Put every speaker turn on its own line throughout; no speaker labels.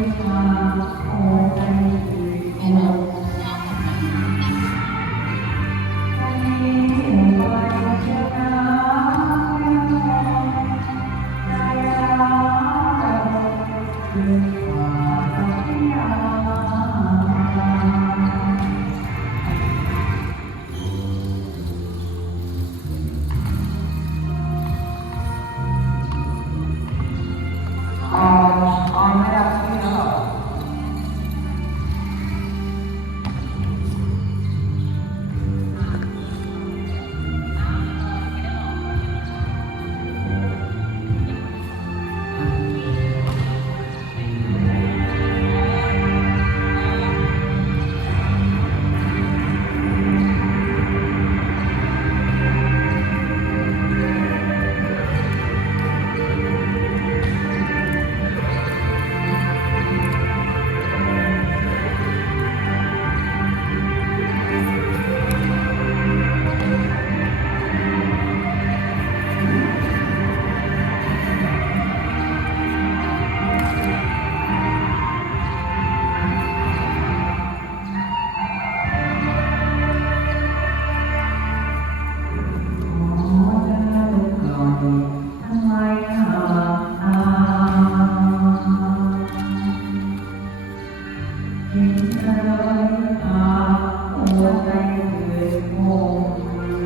啊，好。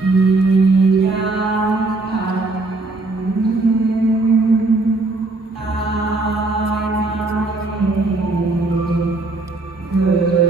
吉祥三宝，三宝。